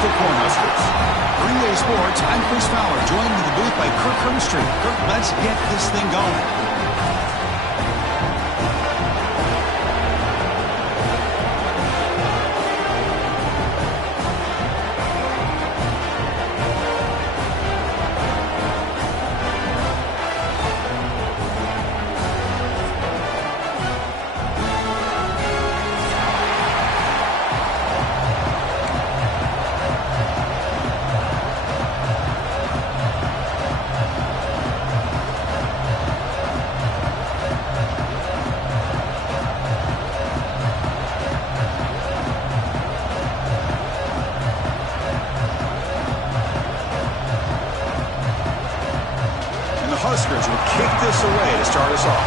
Nebraska Cornhuskers. 3A Sports, I'm Chris Fowler, joined in the booth by Kirk Hermstreet. Kirk, let's get this thing going. Huskers will kick this away to start us off.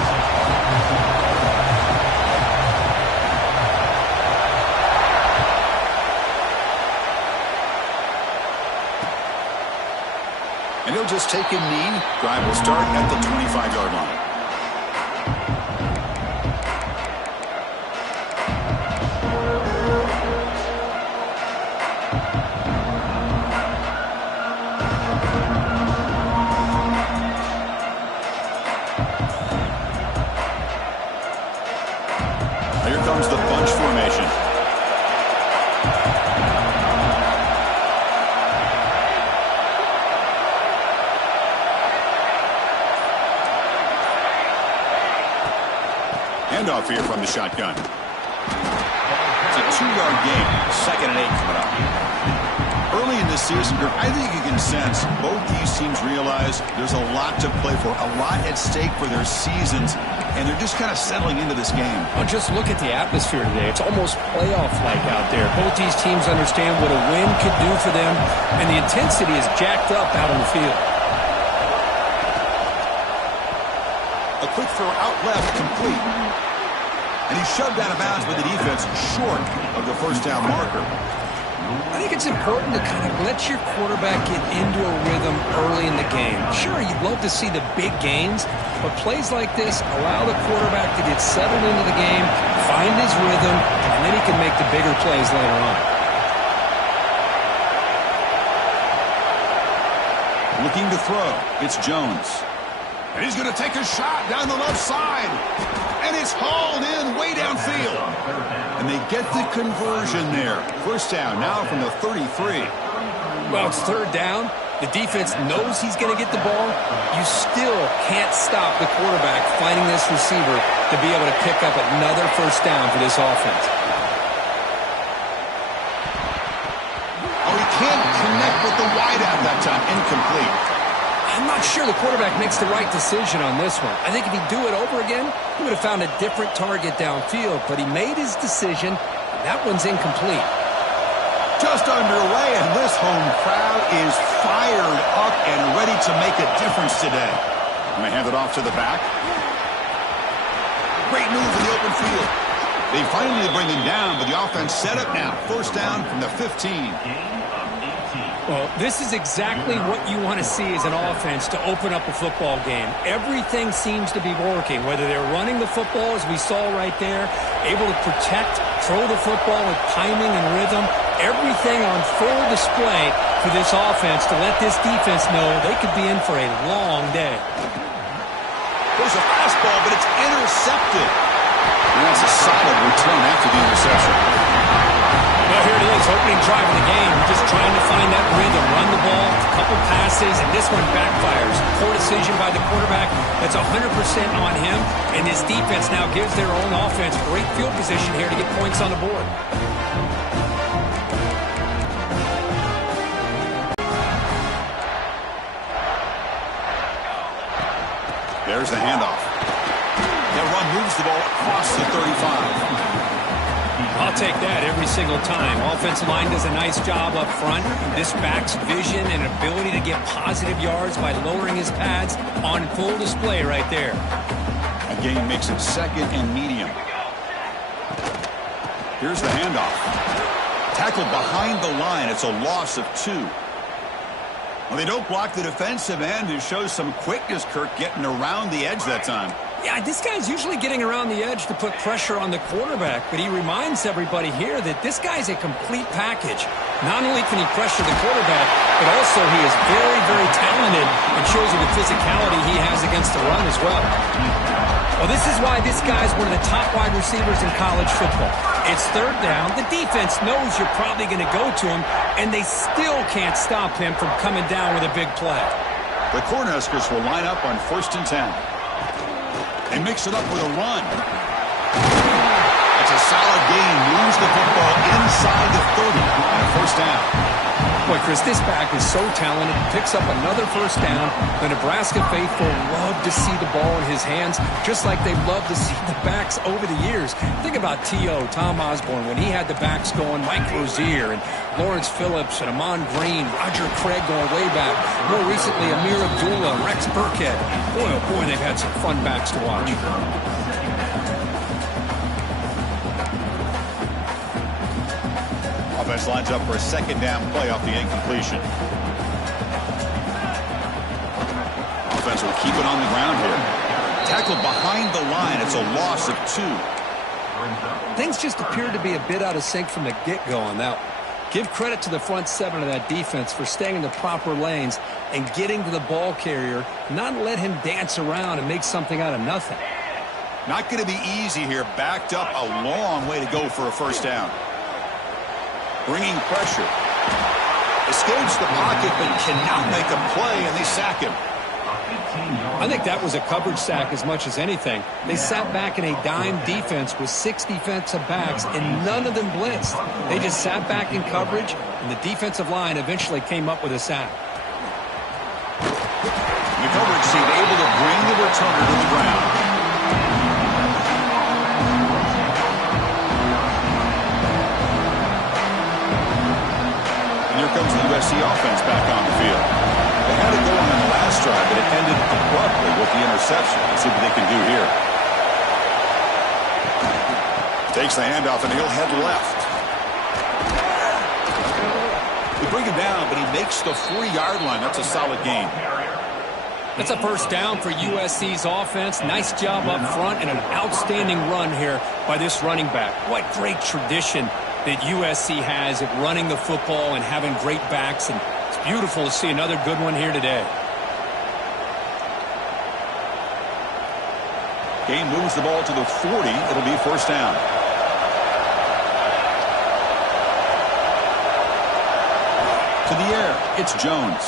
And he'll just take a knee. Drive will start at the 25-yard line. Here comes the bunch formation. Handoff here from the shotgun. It's a 2-yard gain. 2nd and 8 coming up. Early in this season, I think you can sense both these teams realize there's a lot to play for, a lot at stake for their seasons, and they're just kind of settling into this game. Well, just look at the atmosphere today. It's almost playoff-like out there. Both these teams understand what a win could do for them, and the intensity is jacked up out on the field. A quick throw out left, complete. And he's shoved out of bounds by the defense short of the first down marker. I think it's important to kind of let your quarterback get into a rhythm early in the game. Sure, you'd love to see the big gains, but plays like this allow the quarterback to get settled into the game, find his rhythm, and then he can make the bigger plays later on. Looking to throw. It's Jones. And he's going to take a shot down the left side. And it's hauled in way downfield. And they get the conversion there. First down now from the 33. Well, it's 3rd down. The defense knows he's going to get the ball. You still can't stop the quarterback finding this receiver to be able to pick up another first down for this offense. Oh, he can't connect with the wideout that time. Incomplete. I'm not sure the quarterback makes the right decision on this one. I think if he'd do it over again, he would have found a different target downfield, but he made his decision. That one's incomplete. Just underway, and this home crowd is fired up and ready to make a difference today. I'm going to hand it off to the back. Great move in the open field. They finally bring him down, but the offense set up now. First down from the 15. Well, this is exactly what you want to see as an offense to open up a football game. Everything seems to be working, whether they're running the football, as we saw right there, able to protect, throw the football with timing and rhythm, everything on full display for this offense to let this defense know they could be in for a long day. There's a fastball, but it's intercepted. And that's a solid return after the interception. Well, here it is, opening drive of the game. Just trying to find that rhythm, run the ball, a couple passes, and this one backfires. Poor decision by the quarterback. That's 100% on him, and this defense now gives their own offense great field position here to get points on the board. There's the handoff. That run moves the ball across the 35. I'll take that every single time. Offensive line does a nice job up front. This back's vision and ability to get positive yards by lowering his pads on full display right there. Again, makes it 2nd and medium. Here's the handoff. Tackled behind the line. It's a loss of 2. Well, they don't block the defensive end, who shows some quickness, Kirk, getting around the edge that time. Yeah, this guy's usually getting around the edge to put pressure on the quarterback, but he reminds everybody here that this guy's a complete package. Not only can he pressure the quarterback, but also he is very, very talented and shows you the physicality he has against the run as well. Well, this is why this guy's one of the top wide receivers in college football. It's third down. The defense knows you're probably going to go to him, and they still can't stop him from coming down with a big play. The Cornhuskers will line up on 1st and 10. They mix it up with a run. It's a solid gain. Moves the football inside the 30 on a 1st down. Boy, Chris, this back is so talented. Picks up another 1st down. The Nebraska faithful love to see the ball in his hands, just like they love to see the backs over the years. Think about T.O., Tom Osborne, when he had the backs going, Mike Rozier and Lawrence Phillips and Amon Green, Roger Craig going way back. More recently, Amir Abdullah, Rex Burkhead. Boy, oh boy, they've had some fun backs to watch. Offense lines up for a 2nd down play off the incompletion. Offense will keep it on the ground here. Tackled behind the line. It's a loss of 2. Things just appeared to be a bit out of sync from the get-go on that one. Give credit to the front 7 of that defense for staying in the proper lanes and getting to the ball carrier, not let him dance around and make something out of nothing. Not going to be easy here. Backed up a long way to go for a 1st down. Bringing pressure. Escapes the pocket, but cannot make a play, and they sack him. I think that was a coverage sack as much as anything. They sat back in a dime defense with 6 defensive backs, and none of them blitzed. They just sat back in coverage, and the defensive line eventually came up with a sack. The coverage team able to bring the returner to the ground. Here comes the USC offense back on the field. They had it going on the last drive, but it ended abruptly with the interception. Let's see what they can do here. Takes the handoff, and he'll head left. They bring him down, but he makes the 4-yard line. That's a solid gain. That's a 1st down for USC's offense. Nice job up front and an outstanding run here by this running back. What great tradition that USC has at running the football and having great backs, and it's beautiful to see another good one here today. Gain moves the ball to the 40. It'll be 1st down. To the air, it's Jones.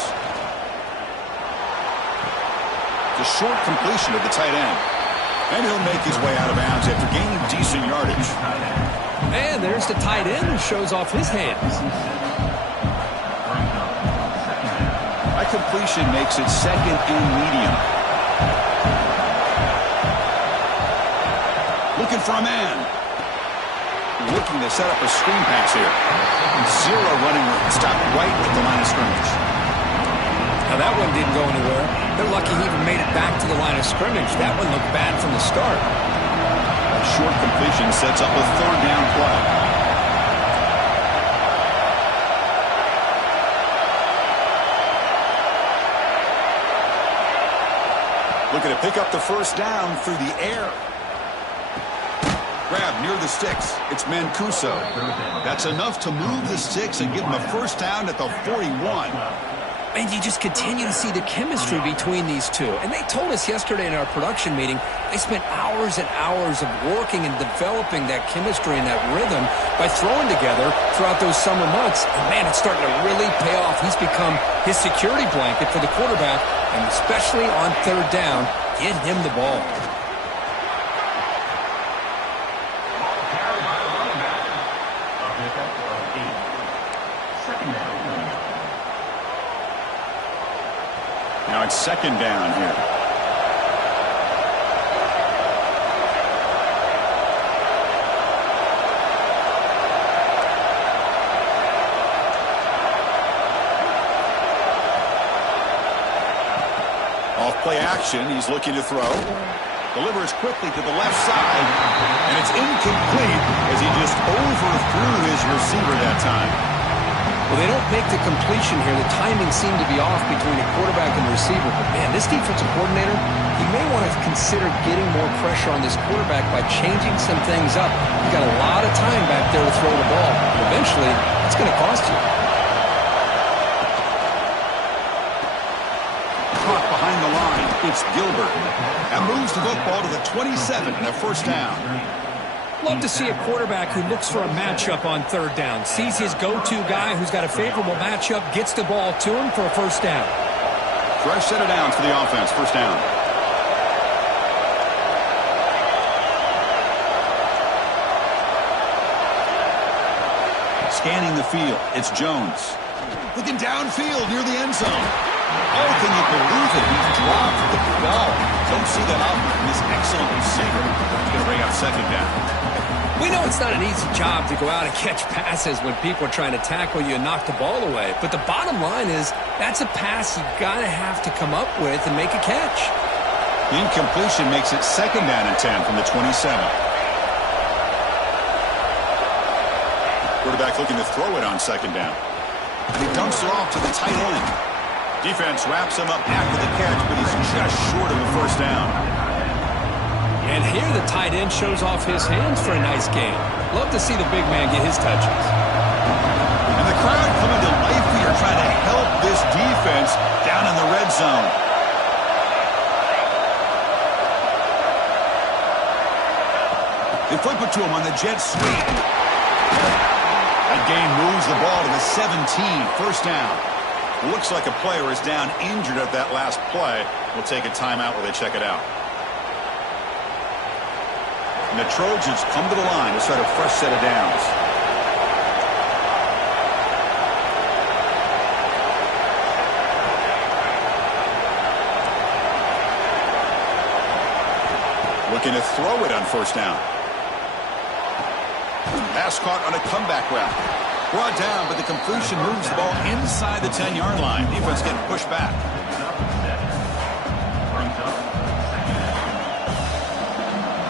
The short completion of the tight end. And he'll make his way out of bounds after gaining decent yardage. And there's the tight end who shows off his hands. That completion makes it 2nd and medium. Looking for a man. Looking to set up a screen pass here. 0 running room. Stopped right at the line of scrimmage. Now that one didn't go anywhere. They're lucky he even made it back to the line of scrimmage. That one looked bad from the start. Short completion sets up a 3rd down play. Looking to pick up the 1st down through the air. Grab near the sticks. It's Mancuso. That's enough to move the sticks and give him a 1st down at the 41. And you just continue to see the chemistry between these two. And they told us yesterday in our production meeting, they spent hours and hours of working and developing that chemistry and that rhythm by throwing together throughout those summer months. And man, it's starting to really pay off. He's become his security blanket for the quarterback, and especially on 3rd down, get him the ball. Now it's 2nd down here. Off play action. He's looking to throw. Delivers quickly to the left side. And it's incomplete as he just overthrew his receiver that time. Well, they don't make the completion here. The timing seemed to be off between a quarterback and receiver. But, man, this defensive coordinator, he may want to consider getting more pressure on this quarterback by changing some things up. He's got a lot of time back there to throw the ball. But eventually, it's going to cost you. It's Gilbert. And moves the football to the 27 and a first down. Love to see a quarterback who looks for a matchup on third down. Sees his go-to guy who's got a favorable matchup, gets the ball to him for a first down. Fresh set of downs for the offense. First down. Scanning the field. It's Jones. Looking downfield near the end zone. Oh, can you believe it? He dropped the ball. Don't see that out in this excellent receiver. He's going to bring up second down. We know it's not an easy job to go out and catch passes when people are trying to tackle you and knock the ball away. But the bottom line is that's a pass you got to have to come up with and make a catch. The incompletion makes it second down and 10 from the 27. Quarterback looking to throw it on second down. And he dumps it off to the tight end. Defense wraps him up after the catch, but he's just short of the first down. And here the tight end shows off his hands for a nice game. Love to see the big man get his touches. And the crowd coming to life here trying to help this defense down in the red zone. They flip it to him on the jet sweep. That gain moves the ball to the 17, first down. Looks like a player is down injured at that last play. We'll take a timeout where they check it out. And the Trojans come to the line to start a fresh set of downs. Looking to throw it on first down. Pass caught on a comeback route. Brought down, but the completion moves the ball inside the 10-yard line. Defense getting pushed back.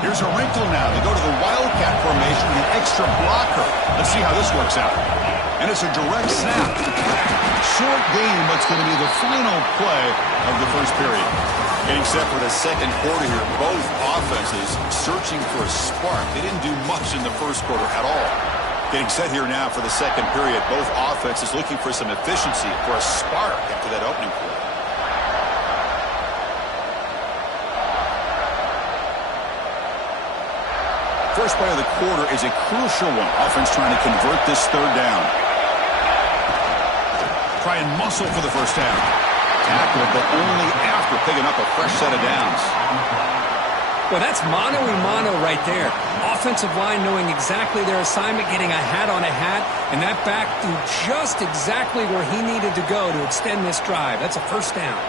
Here's a wrinkle now. They go to the Wildcat formation with an extra blocker. Let's see how this works out. And it's a direct snap. Short game, what's going to be the final play of the first period. Getting set for the second quarter here. Both offenses searching for a spark. They didn't do much in the first quarter at all. Getting set here now for the second period. Both offenses looking for some efficiency, for a spark after that opening play. First play of the quarter is a crucial one. Offense trying to convert this third down. Try and muscle for the first down. Tackle, but only after picking up a fresh set of downs. Well, that's mano-a-mano right there. Offensive line knowing exactly their assignment, getting a hat on a hat, and that back threw just exactly where he needed to go to extend this drive. That's a first down.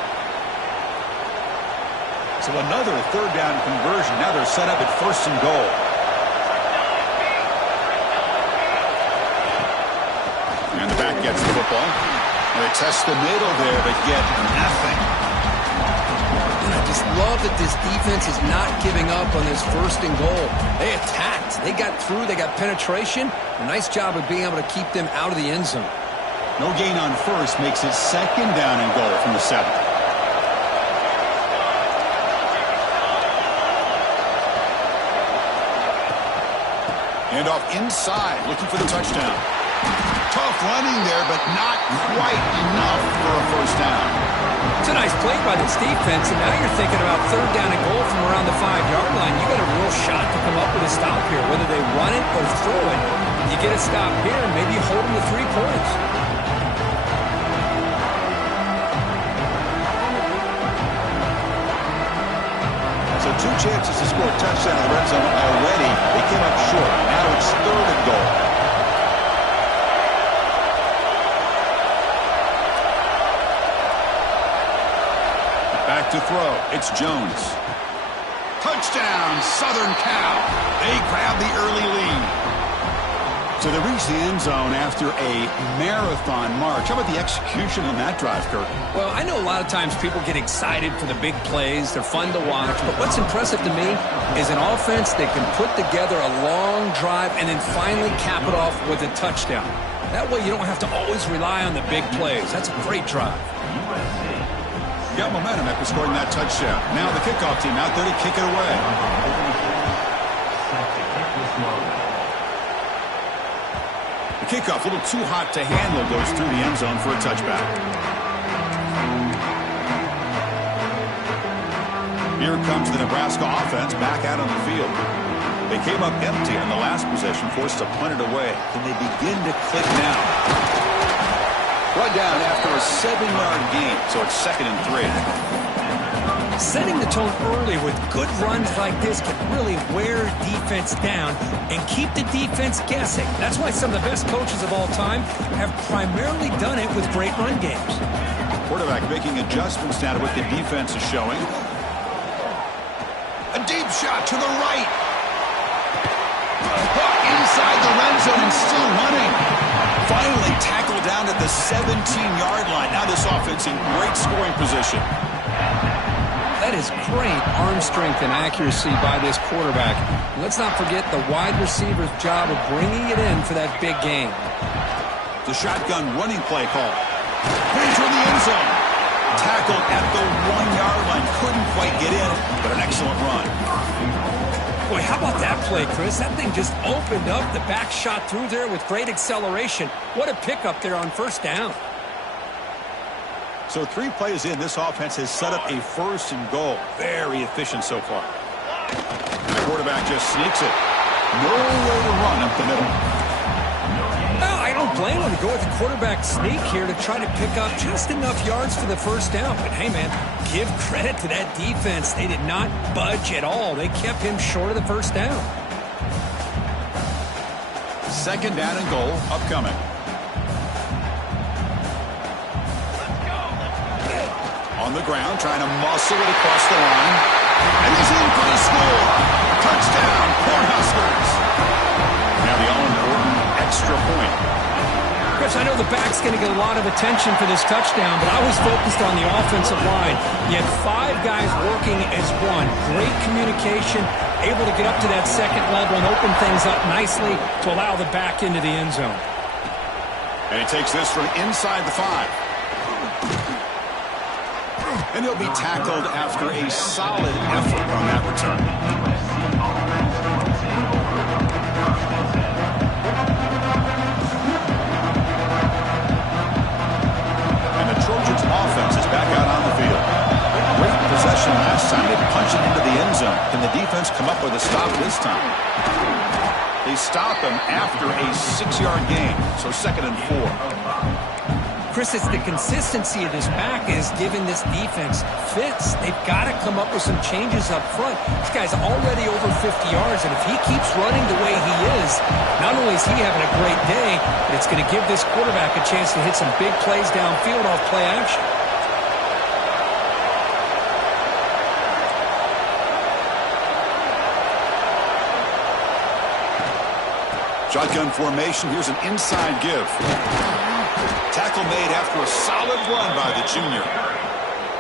So another third down conversion. Now they're set up at first and goal. And the back gets the football. And they test the middle there, but get nothing. And I just love that this defense is not giving up on this first and goal. They attacked. They got through. They got penetration. A nice job of being able to keep them out of the end zone. No gain on first makes it second down and goal from the 7. And off inside, looking for the touchdown. Tough running there, but not quite enough for a first down. It's a nice play by this defense, and now you're thinking about third down and goal from around the 5-yard line. You got a real shot to come up with a stop here, whether they run it or throw it. You get a stop here, and maybe you hold them to 3 points. So 2 chances to score a touchdown in the red zone already. They came up short. Now it's third and goal. Back to throw. It's Jones. Touchdown, Southern Cal. They grab the early lead. So they reach the end zone after a marathon march. How about the execution on that drive, Kirk? Well, I know a lot of times people get excited for the big plays. They're fun to watch. But what's impressive to me is an offense that can put together a long drive and then finally cap it off with a touchdown. That way you don't have to always rely on the big plays. That's a great drive. Got momentum after scoring that touchdown. Now the kickoff team out there to kick it away. The kickoff, a little too hot to handle, goes through the end zone for a touchback. Here comes the Nebraska offense back out on the field. They came up empty on the last possession, forced to punt it away. Can they begin to click now? Brought down after a 7-yard gain, so it's 2nd and 3. Setting the tone early with good runs like this can really wear defense down and keep the defense guessing. That's why some of the best coaches of all time have primarily done it with great run games. Quarterback making adjustments now to what the defense is showing. A deep shot to the right. Puck inside the red zone and still running. Finally tackled down at the 17-yard line. Now this offense in great scoring position. That is great arm strength and accuracy by this quarterback. Let's not forget the wide receiver's job of bringing it in for that big game. The shotgun running play call. Into the end zone. Tackled at the 1-yard line. Couldn't quite get in, but an excellent run. Boy, how about that play, Chris? That thing just opened up. The back shot through there with great acceleration. What a pickup there on first down. So 3 plays in, this offense has set up a 1st and goal. Very efficient so far. And the quarterback just sneaks it. Nowhere to run up the middle. Well, I don't blame him to go with the quarterback sneak here to try to pick up just enough yards for the first down. But hey, man, give credit to that defense. They did not budge at all. They kept him short of the first down. 2nd down and goal upcoming. On the ground, trying to muscle it across the line. And he's in for the score. Touchdown, Cornhuskers. Now the all-important extra point. Chris, I know the back's going to get a lot of attention for this touchdown, but I was focused on the offensive line. You had 5 guys working as one. Great communication, able to get up to that 2nd level and open things up nicely to allow the back into the end zone. And he takes this from inside the 5. And he'll be tackled after a solid effort on that return. And the Trojans' offense is back out on the field. Great possession last time. They punch it into the end zone. Can the defense come up with a stop this time? They stop him after a 6-yard gain, so 2nd and 4. Chris, it's the consistency of this back is giving this defense fits. They've got to come up with some changes up front. This guy's already over 50 yards, and if he keeps running the way he is, not only is he having a great day, but it's going to give this quarterback a chance to hit some big plays downfield off play action. Shotgun formation. Here's an inside give. Tackle made after a solid run by the junior.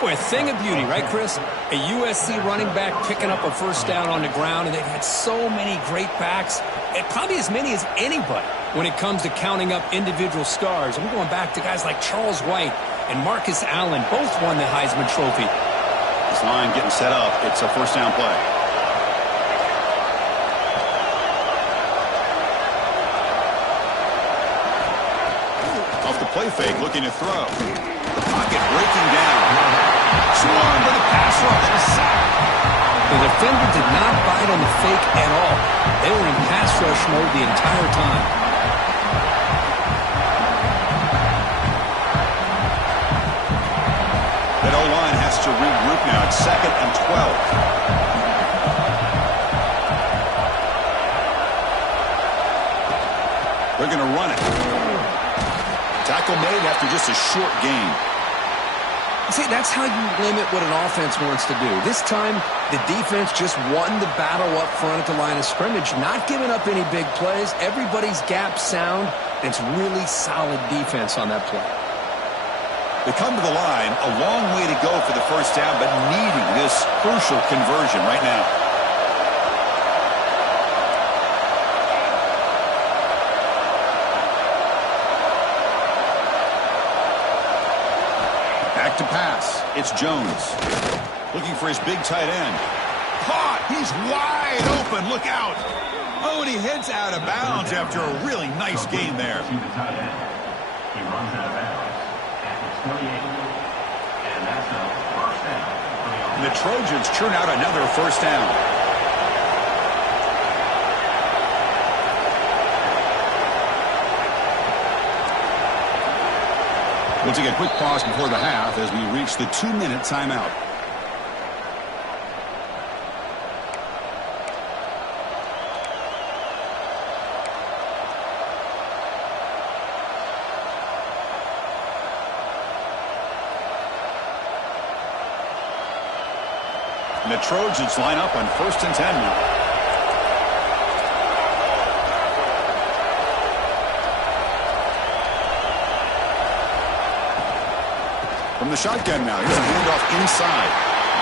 Boy, a thing of beauty, right, Chris? A USC running back picking up a first down on the ground, and they've had so many great backs, and probably as many as anybody when it comes to counting up individual stars. I'm going back to guys like Charles White and Marcus Allen. Both won the Heisman Trophy. This line getting set up. It's a first down play. Play fake, looking to throw. The pocket breaking down. Swarm with a pass rush and a sack. The defender did not bite on the fake at all. They were in pass rush mode the entire time. That O-line has to regroup now. It's 2nd and 12. They're going to run it. Tackle made after just a short gain. See, that's how you limit what an offense wants to do. This time, the defense just won the battle up front at the line of scrimmage, not giving up any big plays. Everybody's gap sound. It's really solid defense on that play. They come to the line, a long way to go for the first down, but needing this crucial conversion right now. To pass. It's Jones. Looking for his big tight end. Caught. He's wide open. Look out. Oh, and he heads out of bounds after a really nice gain there. He runs out of bounds at the 28, and that's a first down for the The Trojans churn out another first down. We'll take a quick pause before the half as we reach the 2-minute timeout. And the Trojans line up on 1st and 10 now. From the shotgun now, here's a handoff inside.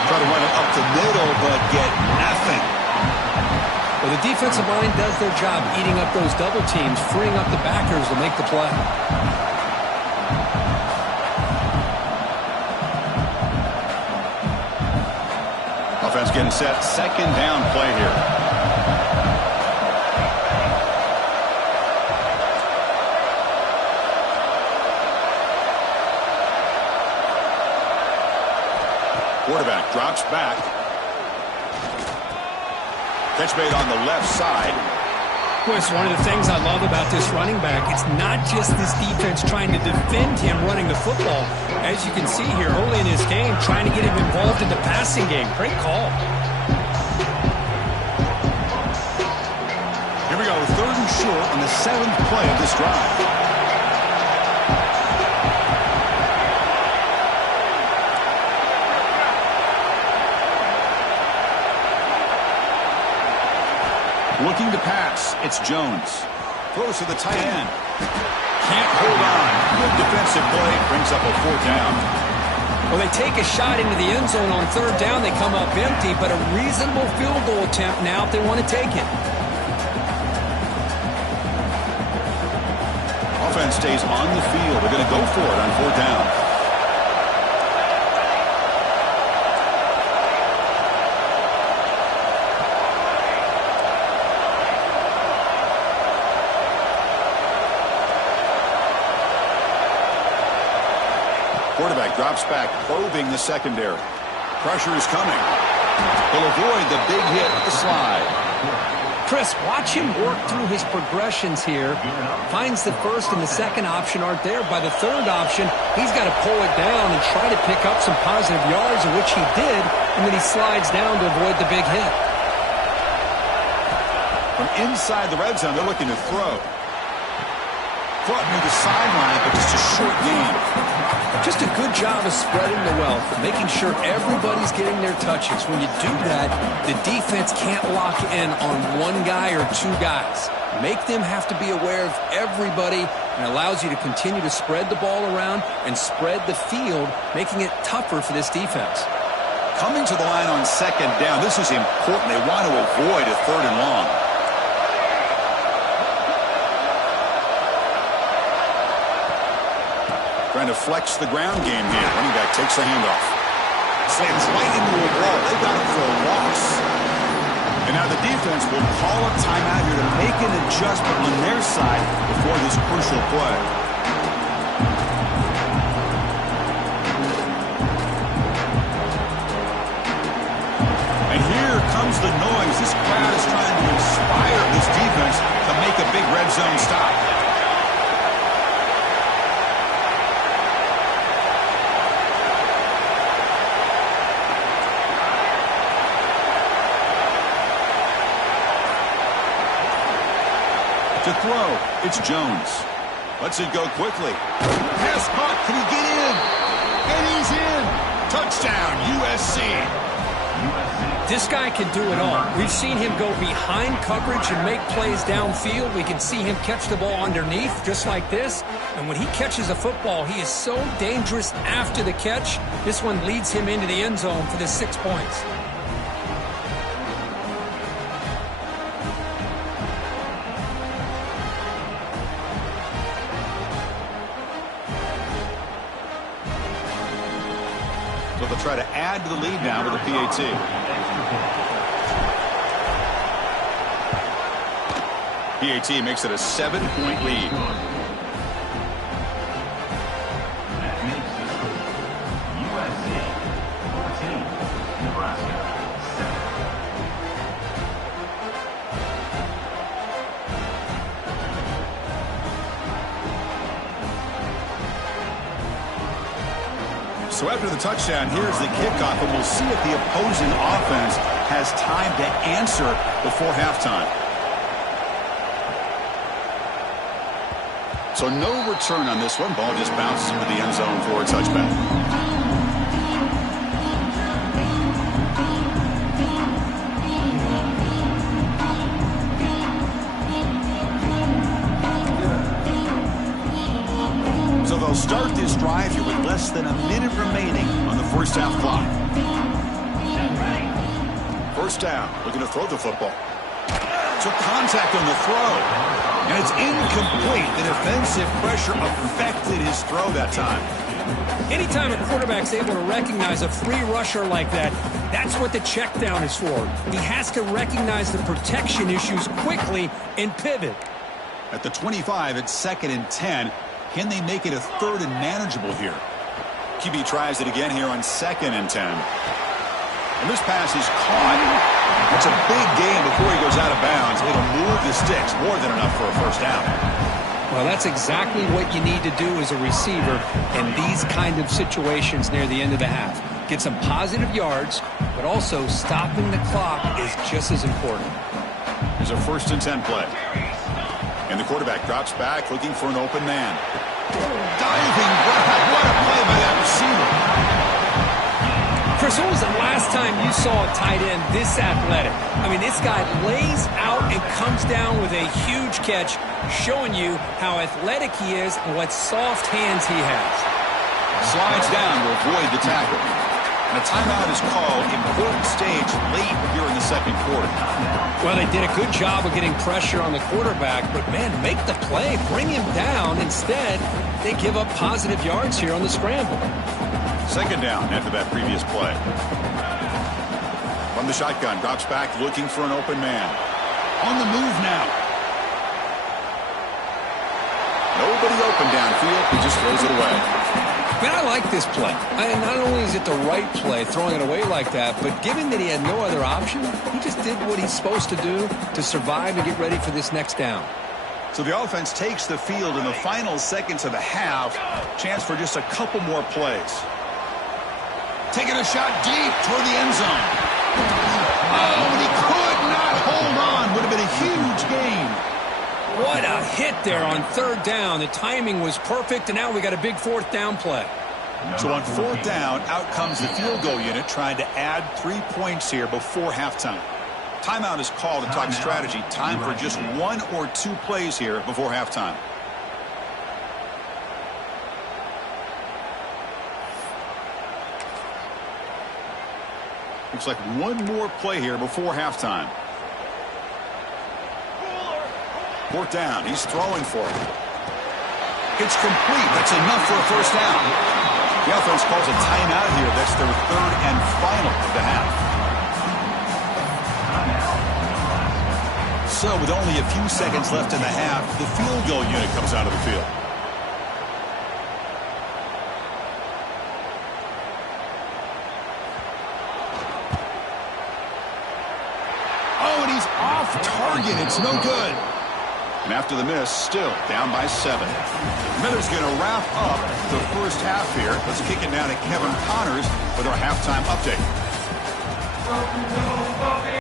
Try to run it up the middle, but get nothing. Well, the defensive line does their job eating up those double teams, freeing up the backers to make the play. Offense getting set. 2nd down play here. Quarterback drops back. Catch made on the left side. Well, it's one of the things I love about this running back. It's not just this defense trying to defend him running the football. As you can see here early in this game, trying to get him involved in the passing game. Great call. Here we go, 3rd and short on the 7th play of this drive. Looking to pass. It's Jones. Throws to the tight end. Can't hold on. Good defensive play. Brings up a 4th down. Well, they take a shot into the end zone on 3rd down. They come up empty, but a reasonable field goal attempt now if they want to take it. Offense stays on the field. They're going to go for it on 4th down. Quarterback drops back, probing the secondary. Pressure is coming. He'll avoid the big hit with the slide. Chris, watch him work through his progressions here. Finds the 1st and the 2nd option aren't there. By the 3rd option, he's got to pull it down and try to pick up some positive yards, which he did, and then he slides down to avoid the big hit. From inside the red zone, they're looking to throw. Caught near the sideline, but just a short game. Just a good job of spreading the wealth, making sure everybody's getting their touches. When you do that, the defense can't lock in on one guy or 2 guys. Make them have to be aware of everybody, and allows you to continue to spread the ball around and spread the field, making it tougher for this defense. Coming to the line on 2nd down, this is important. They want to avoid a 3rd and long. Trying to flex the ground game here. Running back takes the handoff. Slams right into a wall. They got it for a loss. And now the defense will call a timeout here to make an adjustment on their side before this crucial play. And here comes the noise. This crowd is trying to inspire this defense to make a big red zone stop. To throw, it's Jones. Lets it go quickly. Pass caught. Can he get in? And he's in. Touchdown, USC. This guy can do it all. We've seen him go behind coverage and make plays downfield. We can see him catch the ball underneath, just like this. And when he catches a football, he is so dangerous after the catch. This one leads him into the end zone for the 6 points. So they'll try to add to the lead now with a PAT. PAT makes it a 7-point lead. That makes the score USC 14, So after the touchdown, here's the kickoff, and we'll see if the opposing offense has time to answer before halftime. So no return on this one. Ball just bounces into the end zone for a touchback. So they'll start this drive here with less than a minute remaining on the first half clock. First down, looking to throw the football. Took contact on the throw, and it's incomplete. The defensive pressure affected his throw that time. Anytime a quarterback's able to recognize a free rusher like that, that's what the check down is for. He has to recognize the protection issues quickly and pivot. At the 25, it's 2nd and 10. Can they make it a 3rd and manageable here? QB tries it again here on 2nd and 10. And this pass is caught. It's a big gain before he goes out of bounds. It'll move the sticks, more than enough for a first down. Well, that's exactly what you need to do as a receiver in these kind of situations near the end of the half. Get some positive yards, but also stopping the clock is just as important. Here's a 1st and 10 play. And the quarterback drops back, looking for an open man. Diving grab. What a play by that receiver. Chris, when was the last time you saw a tight end this athletic? I mean, this guy lays out and comes down with a huge catch, showing you how athletic he is and what soft hands he has. Slides down to avoid the tackle. And a timeout is called. Important stage late here in the 2nd quarter. Well, they did a good job of getting pressure on the quarterback, but, man, make the play, bring him down. Instead, they give up positive yards here on the scramble. 2nd down after that previous play. From the shotgun, drops back, looking for an open man. On the move now. Nobody open downfield. He just throws it away. Man, I like this play. Not only is it the right play, throwing it away like that, but given that he had no other option, he just did what he's supposed to do to survive and get ready for this next down. So the offense takes the field in the final seconds of the half. Chance for just a couple more plays. Taking a shot deep toward the end zone. Oh, and he could not hold on. Would have been a huge gain. What a hit there on 3rd down. The timing was perfect, and now we got a big 4th down play. So on 4th down, out comes the field goal unit trying to add 3 points here before halftime. Timeout is called to talk strategy. Time for just 1 or 2 plays here before halftime. Looks like 1 more play here before halftime. 4th down. He's throwing for it. It's complete. That's enough for a first down. The offense calls a timeout here. That's their 3rd and final of the half. So with only a few seconds left in the half, the field goal unit comes out of the field. Oh, and he's off target. It's no good. And after the miss, still down by 7. Miller's going to wrap up the first half here. Let's kick it down to Kevin Connors with our halftime update.